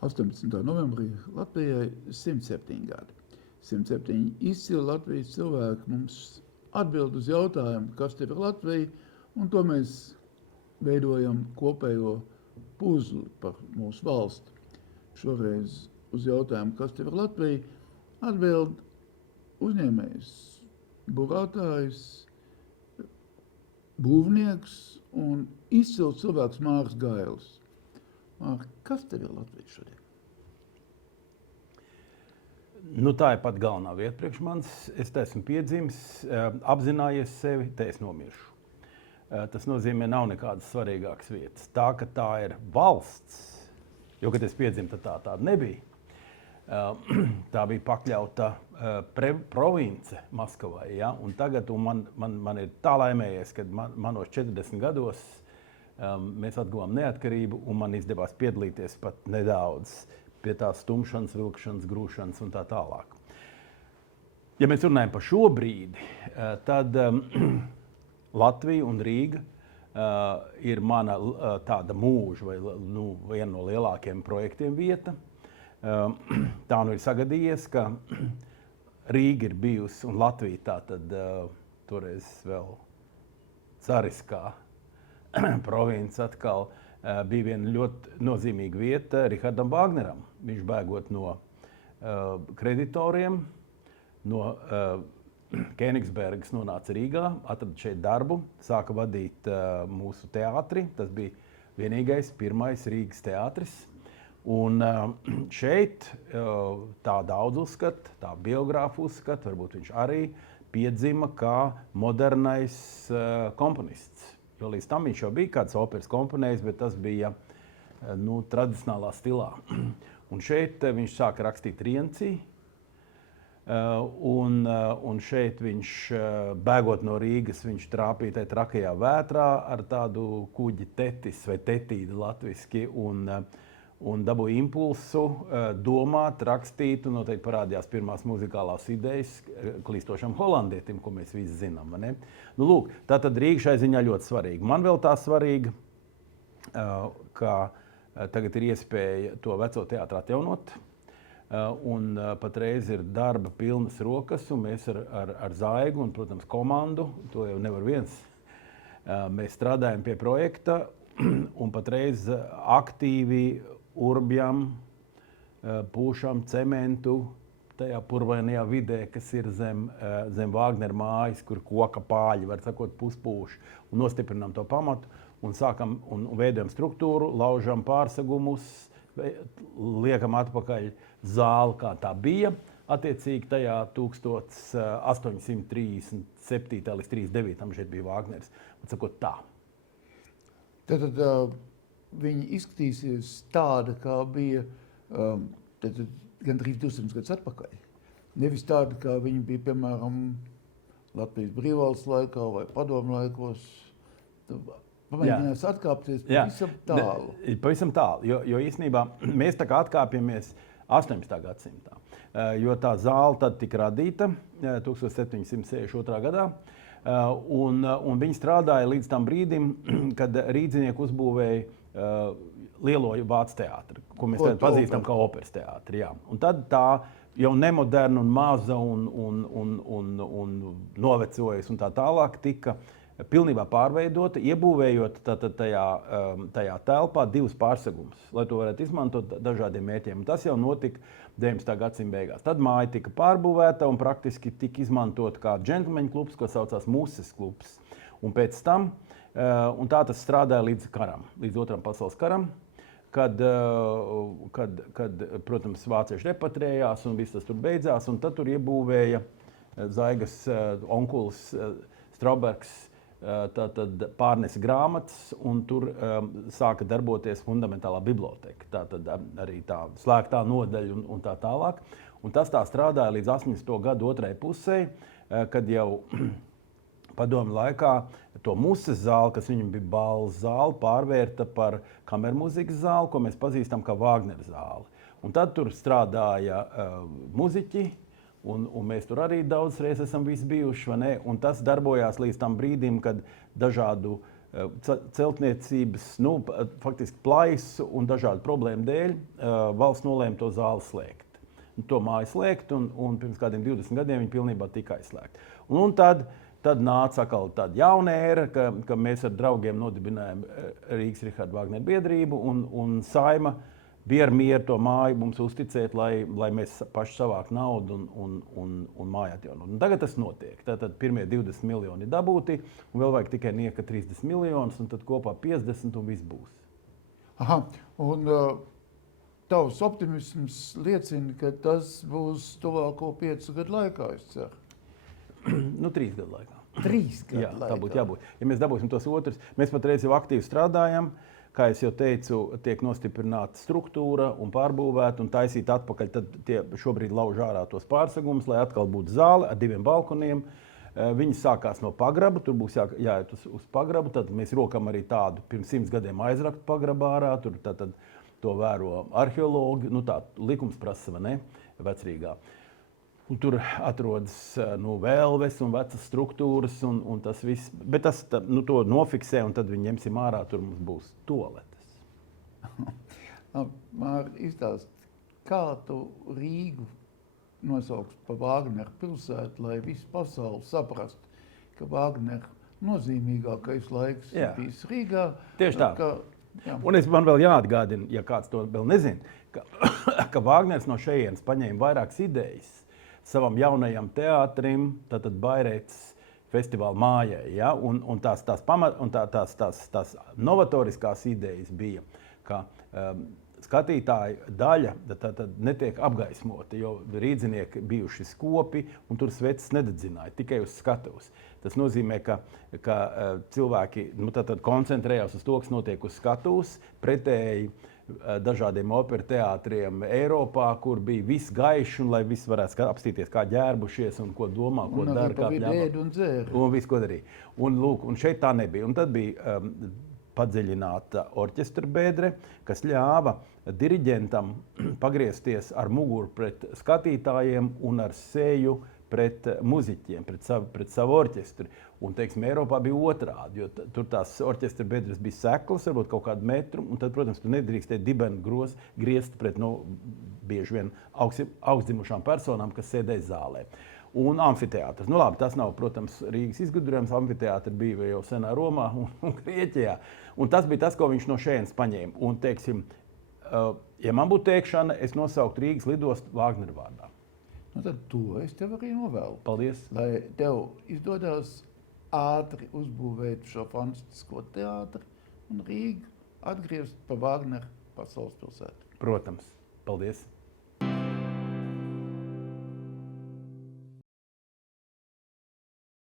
18. novembrī Latvijai 107 gadi. 107 izcili Latvijas cilvēki mums atbild uz jautājumu, kas tev ir Latvija, un to mēs veidojam kopējo puzli par mūsu valsti. Šoreiz uz jautājumu, kas tev ir Latvija, atbild uzņēmējs, burātājs, būvnieks un izcils cilvēks Māris Gailis. Māri, kas tev ir Latvija šodien? Nu, tā ir pat galvenā vieta priekš manis. Es te esmu piedzimis, apzinājies sevi, te es nomiršu. Tas nozīmē, nav nekādas svarīgākas vietas. Tā, ka tā ir valsts, jo, kad es piedzimu, tad tāda nebija. Tā bija pakļauta province Maskavai. Ja? Un tagad man ir tā laimējies, ka manos 40 gados mēs atguvām neatkarību, un man izdevās piedalīties pat nedaudz pie tās stumšanas, vilkšanas, grūšanas un tā tālāk. Ja mēs runājam par šo brīdi, tad Latvija un Rīga ir mana tāda mūža vai viena no lielākajiem projektiem vieta. Tā nu ir sagadījies, ka Rīga ir bijusi un Latvija tā tad toreiz vēl cariskā province atkal bija viena ļoti nozīmīga vieta Richardam Vāgneram. Viņš bēgot no kreditoriem, no Kēnigsbergas nonāca Rīgā, atrada šeit darbu, sāka vadīt mūsu teātri. Tas bija vienīgais pirmais Rīgas teātris. Un šeit tā daudz uzskata, tā biogrāfa uzskata, varbūt viņš arī piedzima kā modernais komponists. Jo līdz tam viņš jau bija kāds operas komponējis, bet tas bija tradicionālā stilā. Un šeit viņš sāka rakstīt Rienci, un šeit viņš, bēgot no Rīgas, viņš trāpīja tajā trakajā vētrā ar tādu kuģi tetis vai tetīdi latviski, un dabūja impulsu domāt, rakstīt, un noteikti parādījās pirmās muzikālās idejas klīstošam holandietim, ko mēs visi zinām. Ne? Nu, lūk, tātad Rīga šai ziņā ļoti svarīga. Man vēl tā svarīga, ka tagad ir iespēja to veco teātru atjaunot, un patreiz ir darba pilnas rokas, un mēs ar Zaigu un, protams, komandu, to jau nevar viens, mēs strādājam pie projekta, un patreiz aktīvi urbjam, pūšam cementu tajā purvainajā vidē, kas ir zem Vāgnera mājas, kur koka pāļi, var sakot, puspūši, un nostiprinām to pamatu, un sākam un veidojam struktūru, laužam pārsegumus, liekam atpakaļ zāli, kā tā bija, attiecīgi tajā 1837. līdz 39. šeit bija Vāgners, un sakot tā. Tad viņi izskatīsies tāda, kā bija gandrīz 200 gadus atpakaļ. Nevis tāda, kā viņi bija, piemēram, Latvijas brīvvalsts laikā vai padomu laikos. Pamēģinās atkāpties pavisam tālu. Pavisam tālu, jo īstenībā mēs tā kā atkāpjamies 18. gadsimtā. Jo tā zāle tad tika radīta 1762. gadā. Un viņi strādāja līdz tam brīdim, kad rīdzinieki uzbūvēja lielo Vācu teātri, ko mēs tagad pazīstam kā operas teātri. Jā. Un tad tā jau nemoderna un maza un novecojas un tā tālāk tika pilnībā pārveidota, iebūvējot tajā telpā divus pārsegumus, lai to varētu izmantot dažādiem mērķiem. Un tas jau notika 19. gadsimta beigās. Tad māja tika pārbūvēta un praktiski tika izmantot kā džentlmeņu klubs, ko saucās Muses klubs. Un pēc tam, un tā tas strādāja līdz karam, līdz Otram pasaules karam, kad protams, vācieši repatriējās un viss tas tur beidzās, un tad tur iebūvēja Zaigas onkulis Straubergs tātad pārnesa grāmatas, un tur sāka darboties fundamentālā biblioteka. Tātad arī tā slēgtā nodaļa un tā tālāk. Un tas tā strādāja līdz 80. gadu otrajai pusē, kad jau padomju laikā to Muses zāli, kas viņam bija balles zāle, pārvērta par kamermuzikas zāli, ko mēs pazīstam kā Vāgnera zāli. Un tad tur strādāja muziķi, un mēs tur arī daudz reiz esam visi bijuši, vai ne? Un tas darbojās līdz tam brīdim, kad dažādu celtniecības, faktiski plaisu un dažādu problēmu dēļ valsts nolēma to zāli slēgt. To māju slēgt, un pirms kādiem 20 gadiem viņi pilnībā tika aizslēgti. Un tad nāca atkal tāda jauna ēra, ka mēs ar draugiem nodibinājām Rīgas Riharda Vāgnera biedrību, un Saeima bija ar mieru to māju mums uzticēt, lai mēs paši savāktu naudu un māju atjaunot. Tagad tas notiek. Tātad pirmie 20 miljoni ir dabūti, un vēl vajag tikai nieka 30 miljonus, un tad kopā 50 un viss būs. Aha, un tavs optimisms liecina, ka tas būs tuvāko 5 gadu laikā, es ceru. 3 gadu laikā. 3 gadu Jā, laikā. tā būtu jābūt. Ja mēs dabūsim tos otrus, mēs patreiz jau aktīvi strādājam. Kā jau teicu, tiek nostiprināta struktūra un pārbūvēta un taisīta atpakaļ. Tad tie šobrīd lauž ārā tos pārsegumus, lai atkal būtu zāle ar 2 balkoniem. Viņi sākās no pagraba, tur būs jāiet uz pagrabu. Tad mēs rokam arī tādu pirms 100 gadiem aizraktu pagrabā ārā. Tur tad to vēro arheologi. Tā likums prasa, vai ne? Vecrīgā. Un tur atrodas vēlves un vecas struktūras, un tas viss. Bet to nofiksē, un tad viņi ņemsim ārā, tur mums būs tualetes. Man izstāst, kā tu Rīgu nosauks par Vāgnera pilsētu, lai visu pasauli saprastu, ka Vāgnera nozīmīgākais laiks ir bijis Rīgā. Tieši tā. Un man vēl jāatgādina, ja kāds to vēl nezina, ka Vāgners no šejienes paņēma vairākas idejas savam jaunajam teātrim, tātad Bairētas festivāla mājai. Ja? Un tās novatoriskās idejas bija, ka skatītāju daļa netiek apgaismota, jo rīdzinieki bijuši skopi un tur sveces nededzināja, tikai uz skatuves. Tas nozīmē, ka cilvēki koncentrējās uz to, kas notiek uz skatuves, pretēji dažādiem operu teātriem Eiropā, kur bija viss gaišs, un lai viss varētu apstīties, kā ģērbušies un ko domā, ko dara, kā pļāpā. Un viss, ko darīja. Un šeit tā nebija. Un tad bija padziļināta orķestra bedre, kas ļāva diriģentam pagriezties ar muguru pret skatītājiem un ar seju pret muziķiem, pret savu orķestri. Un, teiksim, Eiropā bija otrādi, jo tur tās orķestra bedres bija seklas, varbūt kaut kādu metru, un tad, protams, tu nedrīkstēji dibenu griezt pret, bieži vien augstdzimušām personām, kas sēdēja zālē. Un amfiteātris. Labi, tas nav, protams, Rīgas izgudrojums, amfiteātri bija jau senā Romā un Grieķijā. Un tas bija tas, ko viņš no šejienes paņēma. Un, teiksim, ja man būtu teikšana, es nosauktu Rīgas lidostu Vāgnera vārdā. Tad to es tev arī novēlu. Paldies. Lai tev izdodas ātri uzbūvēt šo fantastisko teātri un Rīgu atgriezt pa Vāgnera pasaules pilsētu. Protams. Paldies.